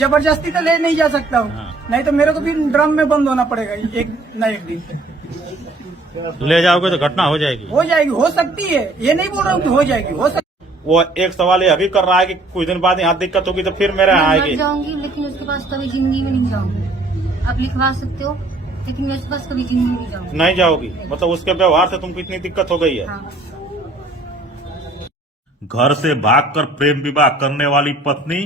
जबरदस्ती तो ले नहीं जा सकता हूँ। हाँ। नहीं तो मेरे को भी ड्रम में बंद होना पड़ेगा एक न एक दिन। ले जाओगे तो घटना हो जाएगी। हो जाएगी, हो सकती है, ये नहीं बोल रहा हूँ कि हो जाएगी, हो सकती। वो एक सवाल ये अभी कर रहा है कि कुछ दिन बाद यहाँ दिक्कत होगी तो फिर मेरे यहाँ मैं आएगी। मर जाऊंगी लेकिन उसके पास कभी जिंदगी में नहीं जाऊंगी। आप लिखवा सकते हो लेकिन मैं उसके पास कभी जिंदगी में नहीं जाऊंगी। नहीं जाओगी मतलब उसके व्यवहार से तुमको इतनी दिक्कत हो गई है। हाँ। घर से भागकर प्रेम विवाह करने वाली पत्नी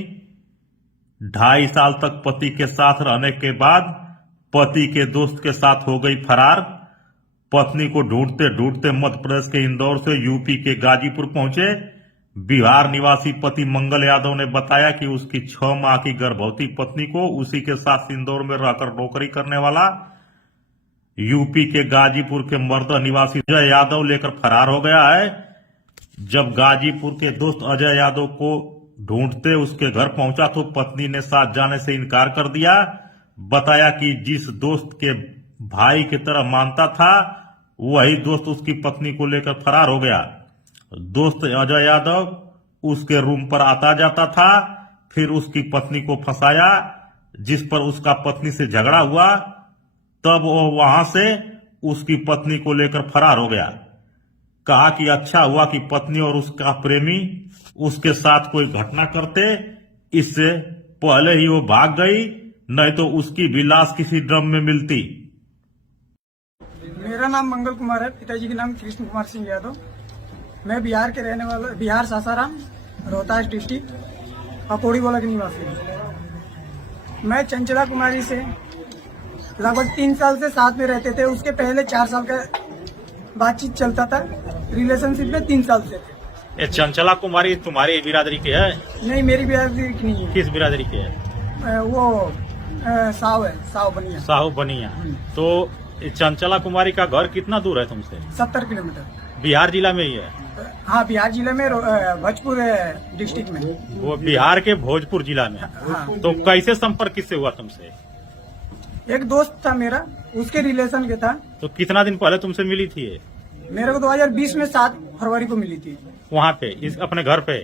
2.5 साल तक पति के साथ रहने के बाद पति के दोस्त के साथ हो गई फरार। पत्नी को ढूंढते ढूंढते मध्य प्रदेश के इंदौर से यूपी के गाजीपुर पहुंचे। बिहार निवासी पति मंगल यादव ने बताया कि उसकी 6 माह की गर्भवती पत्नी को उसी के साथ इंदौर में रहकर नौकरी करने वाला यूपी के गाजीपुर के मर्दा निवासी अजय यादव लेकर फरार हो गया है। जब गाजीपुर के दोस्त अजय यादव को ढूंढते उसके घर पहुंचा तो पत्नी ने साथ जाने से इनकार कर दिया। बताया कि जिस दोस्त के भाई की तरह मानता था वही दोस्त उसकी पत्नी को लेकर फरार हो गया। दोस्त अजय यादव उसके रूम पर आता जाता था, फिर उसकी पत्नी को फंसाया, जिस पर उसका पत्नी से झगड़ा हुआ। तब वो वहां से उसकी पत्नी को लेकर फरार हो गया। कहा कि अच्छा हुआ कि पत्नी और उसका प्रेमी उसके साथ कोई घटना करते, इससे पहले ही वो भाग गई, नहीं तो उसकी भी लाश किसी ड्रम में मिलती। मेरा नाम मंगल कुमार है, पिताजी का नाम कृष्ण कुमार सिंह यादव। मैं बिहार के रहने वाला, बिहार सासाराम रोहतास डिस्ट्रिक्ट पकौड़ी वाला के निवासी हूँ। मैं चंचला कुमारी से लगभग 3 साल से साथ में रहते थे। उसके पहले 4 साल का बातचीत चलता था, रिलेशनशिप में 3 साल से थे। ये चंचला कुमारी तुम्हारी बिरादरी की है? नहीं, मेरी बिरादरी की नहीं है। किस बिरादरी की है? वो साहु है, साहु बनिया। साहू बनिया। तो ये चंचला कुमारी का घर कितना दूर है तुमसे? 70 किलोमीटर। बिहार जिला में ही है? हाँ, बिहार जिले में भोजपुर डिस्ट्रिक्ट में। वो बिहार के भोजपुर जिला में। हाँ। तो कैसे संपर्क किससे हुआ तुमसे? एक दोस्त था मेरा, उसके रिलेशन के था। तो कितना दिन पहले तुमसे मिली थी ये? मेरे को 2020 में 7 फरवरी को मिली थी। वहाँ पे अपने घर पे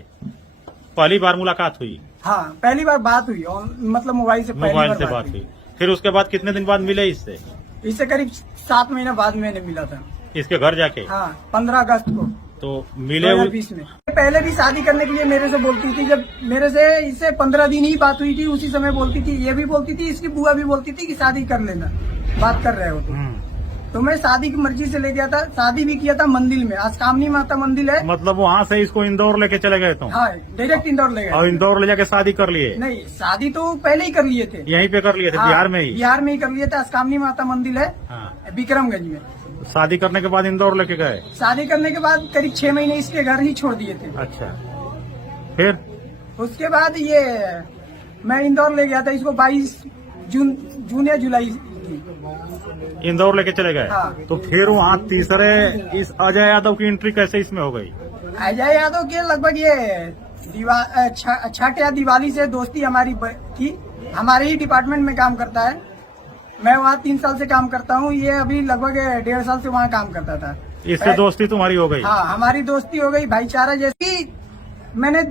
पहली बार मुलाकात हुई? हाँ, पहली बार बात हुई और मतलब मोबाइल से मोबाइल से बात हुई। फिर उसके बाद कितने दिन बाद मिले इससे? इससे करीब 7 महीना बाद मैंने मिला था। इसके घर जाके? हाँ, 15 अगस्त को तो मिले 2020 में। पहले भी शादी करने के लिए मेरे से बोलती थी। जब मेरे से इससे 15 दिन ही बात हुई थी, उसी समय बोलती थी। ये भी बोलती थी, इसकी बुआ भी बोलती थी कि शादी कर लेना, बात कर रहे हो तो मैं शादी की मर्जी से ले गया था। शादी भी किया था मंदिर में, आज कामनी माता मंदिर है। मतलब वहाँ से इसको इंदौर लेके चले गए तुम? हाँ, डायरेक्ट इंदौर ले गए। और इंदौर ले जाके शादी कर लिए? नहीं, शादी तो पहले ही कर लिए थे। यहीं पे कर लिए थे? हाँ, बिहार में ही? बिहार में ही कर लिए थे। कामनी माता मंदिर है हाँ। विक्रमगंज में। शादी करने के बाद इंदौर लेके गए? शादी करने के बाद करीब 6 महीने इसके घर ही छोड़ दिए थे। अच्छा, फिर उसके बाद ये मैं इंदौर ले गया था इसको 22 जून या जुलाई इंदौर लेके चले गए? हाँ। तो फिर वहाँ तीसरे इस अजय यादव की एंट्री कैसे इसमें हो गई? अजय यादव के लगभग ये छठ या दिवाली से दोस्ती हमारी थी। हमारे ही डिपार्टमेंट में काम करता है। मैं वहाँ 3 साल से काम करता हूँ, ये अभी लगभग 1.5 साल से वहाँ काम करता था। इससे दोस्ती तुम्हारी हो गई? हाँ, हमारी दोस्ती हो गई, भाईचारा जैसी। मैंने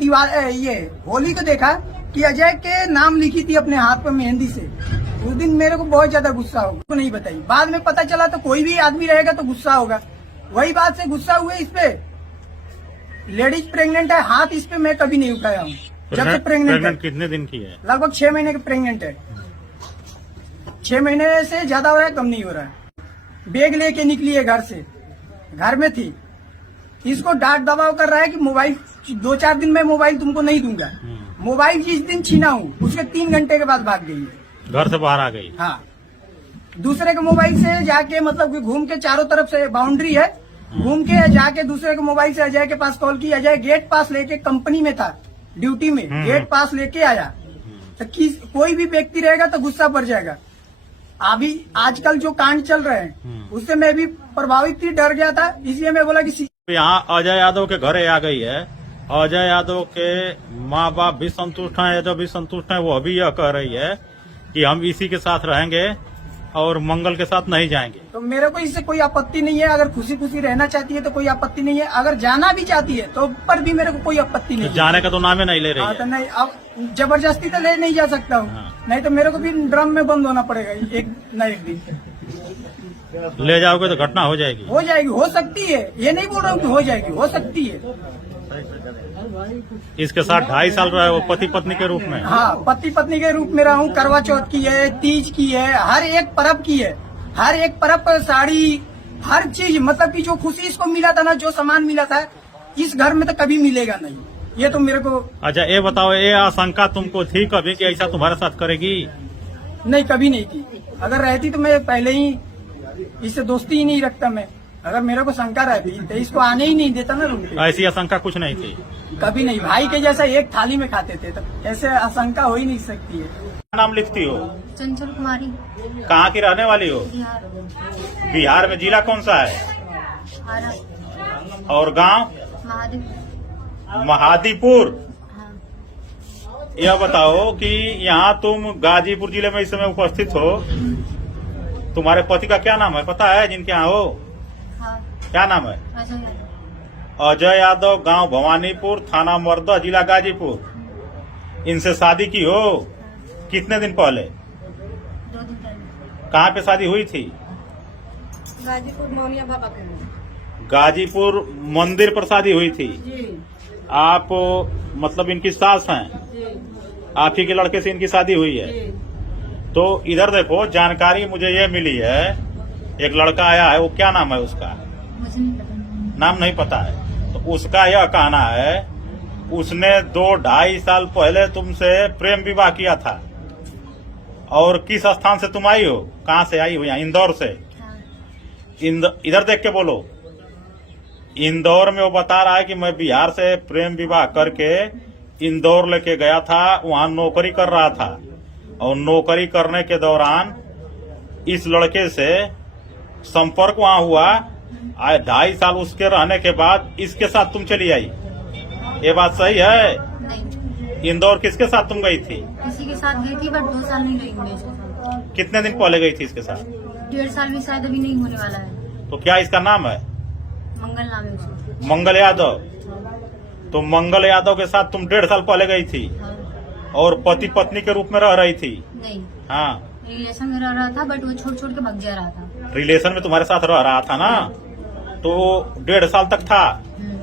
ये होली को देखा कि अजय के नाम लिखी थी अपने हाथ पर मेहंदी से। उस दिन मेरे को बहुत ज्यादा गुस्सा हो गया, नहीं बताई। बाद में पता चला तो कोई भी आदमी रहेगा तो गुस्सा होगा। वही बात से गुस्सा हुए इस पे। लेडीज प्रेग्नेंट है, हाथ इस पे मैं कभी नहीं उठाया हूँ जब से प्रेग्नेंट है। कितने दिन की है? लगभग 6 महीने की प्रेग्नेंट है। 6 महीने से ज्यादा हो रहा है, कम नहीं हो रहा है। बैग लेके निकली है घर से, घर में थी। इसको डांट दबाव कर रहा है कि मोबाइल 2-4 दिन में मोबाइल तुमको नहीं दूंगा। मोबाइल जिस दिन छीना हूँ उसके 3 घंटे के बाद भाग गई है, घर से बाहर आ गई। हाँ, दूसरे के मोबाइल से जाके मतलब कि घूम के चारों तरफ से बाउंड्री है, घूम के जाके दूसरे के मोबाइल से अजय के पास कॉल की। अजय गेट पास लेके कंपनी में था, ड्यूटी में, गेट पास लेके आया। तो कोई भी व्यक्ति रहेगा तो गुस्सा पड़ जाएगा। अभी आजकल जो कांड चल रहे हैं उससे मैं भी प्रभावित थी, डर गया था, इसलिए मैं बोला कि यहाँ अजय यादव के घरे आ गई है। अजय यादव के माँ बाप भी संतुष्ट हैं, जो भी संतुष्ट हैं, वो अभी यह कह रही है कि हम इसी के साथ रहेंगे और मंगल के साथ नहीं जाएंगे। तो मेरे को इससे कोई आपत्ति नहीं है। अगर खुशी खुशी रहना चाहती है तो कोई आपत्ति नहीं है। अगर जाना भी चाहती है तो पर भी मेरे को कोई आपत्ति नहीं तो है। जाने का तो नाम ही नहीं ले रही हाँ, है। तो नहीं, अब जबरदस्ती तो ले नहीं जा सकता हूँ। हाँ। नहीं तो मेरे को भी ड्रम में बंद होना पड़ेगा एक न एक दिन। ले जाओगे तो घटना हो जाएगी। हो जाएगी, हो सकती है, ये नहीं बोल रहा हूँ कि हो जाएगी, हो सकती है। इसके साथ 2.5 साल रहे वो पति पत्नी के रूप में। हाँ, पति पत्नी के रूप में रहा हूँ। करवा चौथ की है, तीज की है, हर एक पर्व की है। हर एक पर्व पर साड़ी, हर चीज, मतलब कि जो खुशी इसको मिला था ना, जो सामान मिला था, इस घर में तो कभी मिलेगा नहीं। ये तो मेरे को अच्छा ये बताओ, ये आशंका तुमको थी कभी कि ऐसा तुम्हारे साथ करेगी? नहीं, कभी नहीं थी। अगर रहती तो मैं पहले ही इससे दोस्ती ही नहीं रखता। मैं अगर मेरे को शंका रहती तो इसको आने ही नहीं देता ना रूम पे। ऐसी आशंका कुछ नहीं थी। कभी नहीं। भाई के जैसा एक थाली में खाते थे, तो ऐसे आशंका हो ही नहीं सकती है। क्या नाम लिखती हो? चंचल कुमारी, कहाँ की रहने वाली हो? बिहार, बिहार में जिला कौन सा है? आरा, और गांव? महादेव। महादीपुर। हाँ, यह बताओ कि यहाँ तुम गाजीपुर जिले में इस समय उपस्थित हो। तुम्हारे पति का क्या नाम है पता है, जिनके यहाँ हो? हाँ, क्या नाम है? अजय, अजय यादव, गांव भवानीपुर, थाना मर्दा, जिला गाजीपुर। इनसे शादी की हो? कितने दिन पहले? 2 दिन पहले। कहाँ पे शादी हुई थी? गाजीपुर मौलिया बाबा के गाजीपुर मंदिर पर शादी हुई थी। जी, आप मतलब इनकी सास हैं? जी, आप ही के लड़के से इनकी शादी हुई है? जी। तो इधर देखो, जानकारी मुझे ये मिली है, एक लड़का आया है, वो क्या नाम है उसका? मुझे नहीं पता। नाम नहीं पता है। तो उसका यह कहना है उसने 2-2.5 साल पहले तुमसे प्रेम विवाह किया था। और किस स्थान से तुम आई हो? कहाँ से आई हो? यहाँ इंदौर से। हाँ, इधर देख के बोलो। इंदौर में वो बता रहा है कि मैं बिहार से प्रेम विवाह करके इंदौर लेके गया था, वहाँ नौकरी कर रहा था। और नौकरी करने के दौरान इस लड़के से संपर्क वहाँ हुआ। 2.5 साल उसके रहने के बाद इसके साथ तुम चली आई। ये बात सही है? नहीं, इंदौर किसके साथ तुम गई थी? किसी के साथ गई थी, बट 2 साल नहीं रही मैं इसके साथ। कितने दिन पहले गई थी इसके साथ? 1.5 साल भी शायद अभी नहीं होने वाला है। तो क्या इसका नाम है? मंगल नाम है उसका। मंगल यादव। तो मंगल यादव के साथ तुम 1.5 साल पहले गई थी हाँ, और पति पत्नी के रूप में रह रही थी? नहीं, हाँ, रिलेशन में रह रहा था, बट वो छोड़ छोड़ के भाग जा रहा था। रिलेशन में तुम्हारे साथ रह रहा था ना, तो 1.5 साल तक था।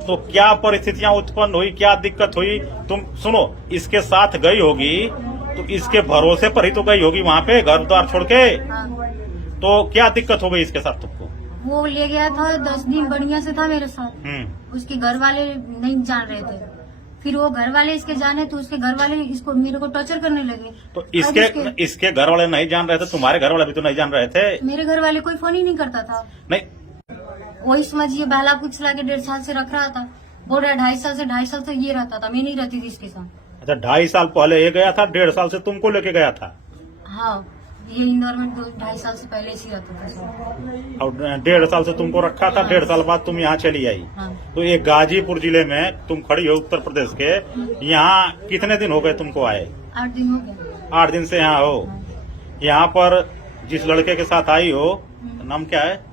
तो क्या परिस्थितियां उत्पन्न हुई, क्या दिक्कत हुई? तुम सुनो, इसके साथ गई होगी तो इसके भरोसे पर ही तो गई होगी वहाँ पे, घर द्वार छोड़ के। हाँ, तो क्या दिक्कत हो गई इसके साथ तुमको? वो ले गया था, 10 दिन बढ़िया से था मेरे साथ। उसके घर वाले नहीं जान रहे थे। फिर वो घर वाले इसके जाने तो उसके घर वाले इसको मेरे को टॉर्चर करने लगे। तो अब इसके घर वाले नहीं जान रहे थे? तुम्हारे घर वाले भी तो नहीं जान रहे थे? मेरे घर वाले कोई फोन ही नहीं करता था। नहीं, वही समझिए, बहला कुछ ला के 1.5 साल से रख रहा था। बोल रहा 2.5 साल से ये रहता था, मैं नहीं रहती थी इसके साथ। अच्छा, 2.5 साल पहले ये गया था, 1.5 साल से तुमको लेके गया था। हाँ, ये इंदौर में 2-2.5 साल से पहले से रहता था सब। और 1.5 साल से तुमको रखा था, 1.5 साल बाद तुम यहाँ चली आई। हाँ, तो ये गाजीपुर जिले में तुम खड़ी हो, उत्तर प्रदेश के। यहाँ कितने दिन हो गए तुमको आए? 8 दिन हो गए। 8 दिन से यहाँ हो। यहाँ पर जिस लड़के के साथ आई हो, नाम क्या है?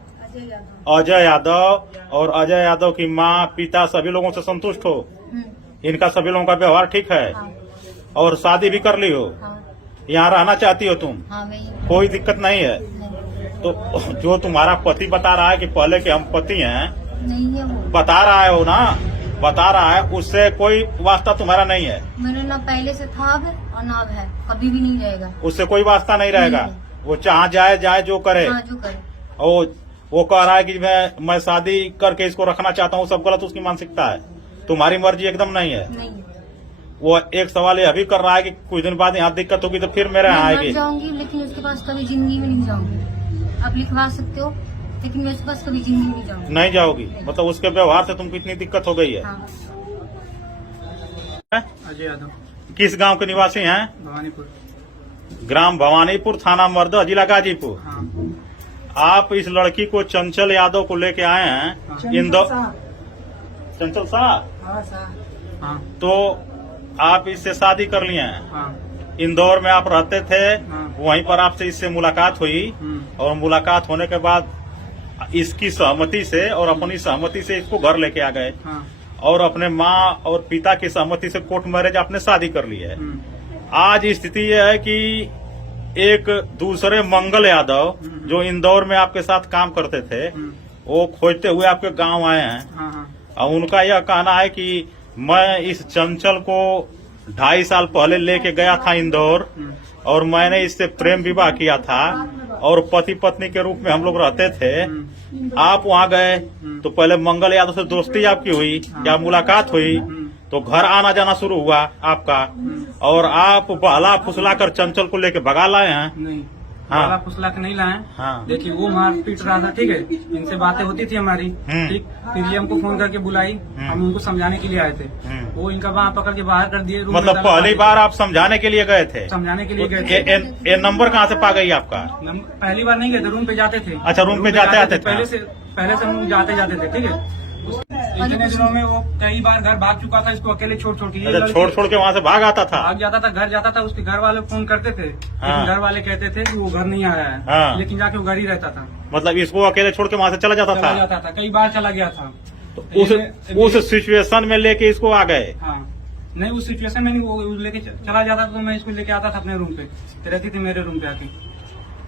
अजय यादव। और अजय यादव की माँ, पिता सभी लोगों से संतुष्ट हो? इनका सभी लोगों का व्यवहार ठीक है? हाँ, और शादी भी कर ली हो? हाँ, यहाँ रहना चाहती हो तुम? हाँ, वही। कोई दिक्कत नहीं है? नहीं, तो जो तुम्हारा पति बता रहा है कि पहले के हम पति हैं, नहीं है वो। बता रहा है वो ना, बता रहा है, उससे कोई वास्ता तुम्हारा नहीं है? मेरे ना पहले से था अब और ना अब है, कभी भी नहीं रहेगा। उससे कोई वास्ता नहीं रहेगा? नहीं। वो जहाँ जाए जो करे। हाँ, जो करे। और वो कह रहा है कि मैं शादी करके इसको रखना चाहता हूँ, सब गलत उसकी मानसिकता है। तुम्हारी मर्जी एकदम नहीं है। नहीं, वो एक सवाल ये अभी कर रहा है कि कुछ दिन बाद यहाँ दिक्कत होगी तो फिर मेरे यहाँ मैं मर आएगी। जाऊंगी, लेकिन उसके पास कभी जिंदगी में नहीं जाऊंगी। आप लिखवा सकते हो, लेकिन मैं उसके पास कभी जिंदगी में नहीं जाऊंगी। नहीं जाओगी? मतलब उसके व्यवहार से तुमको इतनी दिक्कत हो गई है? हाँ, अजय यादव, किस गांव के निवासी हैं? भवानीपुर। ग्राम भवानीपुर, थाना मर्दा, जिला गाजीपुर। हाँ, आप इस लड़की को चंचल यादव को लेके आए हैं इंदौर। चंचल शाह। हाँ, तो आप इससे शादी कर लिए हैं? हाँ, इंदौर में आप रहते थे, हाँ, वहीं पर आपसे इससे मुलाकात हुई और मुलाकात होने के बाद इसकी सहमति से और अपनी सहमति से इसको घर लेके आ गए और अपने माँ और पिता की सहमति से कोर्ट मैरिज आपने शादी कर ली है। आज स्थिति यह है कि एक दूसरे मंगल यादव जो इंदौर में आपके साथ काम करते थे वो खोजते हुए आपके गांव आए हैं और उनका यह कहना है कि मैं इस चंचल को 2.5 साल पहले लेके गया था इंदौर और मैंने इससे प्रेम विवाह किया था और पति पत्नी के रूप में हम लोग रहते थे। आप वहाँ गए तो पहले मंगल यादव से दोस्ती आपकी हुई या मुलाकात हुई तो घर आना जाना शुरू हुआ आपका और आप बहला फुसला कर चंचल को लेके भगा लाए हैं। नहीं, हाँ। वाला फुसला के नहीं लाए। हाँ। देखिए वो मार पीट रहा था, ठीक है, इनसे बातें होती थी हमारी, ठीक। फिर ये हमको फोन करके बुलाई, हम उनको समझाने के लिए आए थे। वो इनका वहाँ पकड़ के बाहर कर दिए। रूम मतलब में डाला, पहली बार आप समझाने के लिए गए थे? समझाने के लिए गए थे। ये नंबर कहाँ से पा गई आपका? पहली बार नहीं गए थे, रूम पे जाते थे। अच्छा, रूम पे जाते आते थे। पहले से हम जाते थे, ठीक है। इतने दिनों में वो कई बार घर भाग चुका था, इसको अकेले छोड़ छोड़ के। अच्छा, छोड़ के वहाँ से भाग आता था? भाग जाता था, घर जाता था, उसके घर वाले फोन करते थे, लेकिन घर वाले कहते थे कि वो घर नहीं आया है। हाँ। लेकिन जाके वो घर ही रहता था। मतलब इसको अकेले छोड़ के वहाँ से चला जाता था? कई बार चला गया था। तो उस सिचुएशन में लेके इसको आ गए? हाँ, नहीं उस सिचुएशन में नहीं, वो लेके चला जाता तो मैं इसको लेके आता था अपने रूम पे, रहती थी मेरे रूम पे आके।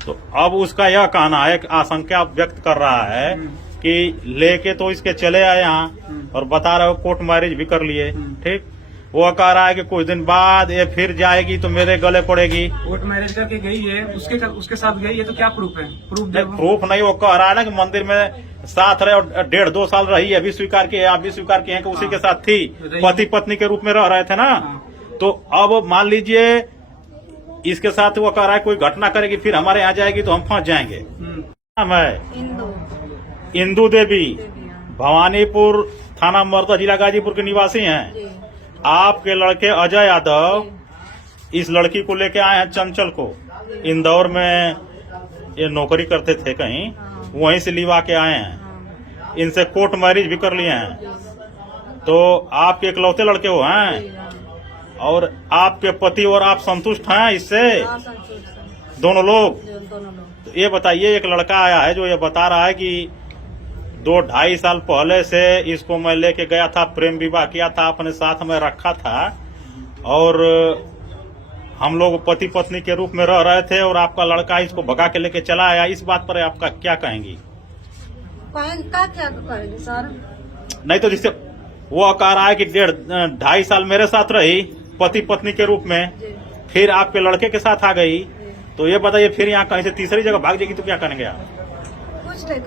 तो अब उसका यह कहना है, आशंका व्यक्त कर रहा है कि लेके तो इसके चले आए यहाँ और बता रहे हो कोर्ट मैरिज भी कर लिए, ठीक। वो कह रहा है कि कुछ दिन बाद ये फिर जाएगी तो मेरे गले पड़ेगी। कोर्ट मैरिज करके गई है, उसके साथ गई है तो क्या प्रूफ है? प्रूफ नहीं, वो कह रहा है ना कि मंदिर में साथ रहे और 1.5-2 साल रही है, अभी स्वीकार किए, आप भी स्वीकार किए हैं कि उसी के साथ थी, पति पत्नी के रूप में रह रहे थे ना। तो अब मान लीजिए इसके साथ वो कह रहा है कोई घटना करेगी फिर हमारे यहाँ जाएगी तो हम फंस जाएंगे। इंदू देवी भवानीपुर थाना मर्दा जिला गाजीपुर के निवासी हैं। आपके लड़के अजय यादव इस लड़की को लेके आए हैं चंचल को, इंदौर में ये नौकरी करते थे कहीं, वहीं से लिवा के आए हैं, इनसे कोर्ट मैरिज भी कर लिए हैं। तो आपके इकलौते लड़के वो हैं और आपके पति और आप संतुष्ट हैं इससे? दोनों लोग? तो ये बताइए, एक लड़का आया है जो ये बता रहा है कि 2-2.5 साल पहले से इसको मैं लेके गया था, प्रेम विवाह किया था, अपने साथ में रखा था और हम लोग पति पत्नी के रूप में रह रहे थे और आपका लड़का इसको भगा के लेके चला आया। इस बात पर आपका क्या कहेंगी? क्या कहेंगे सर? नहीं तो जिससे वो कह रहा है कि 1.5-2.5 साल मेरे साथ रही पति पत्नी के रूप में, फिर आपके लड़के के साथ आ गई, तो ये बताइए फिर यहाँ कहीं से तीसरी जगह भाग जाएगी तो क्या करेंगे आप? कुछ नहीं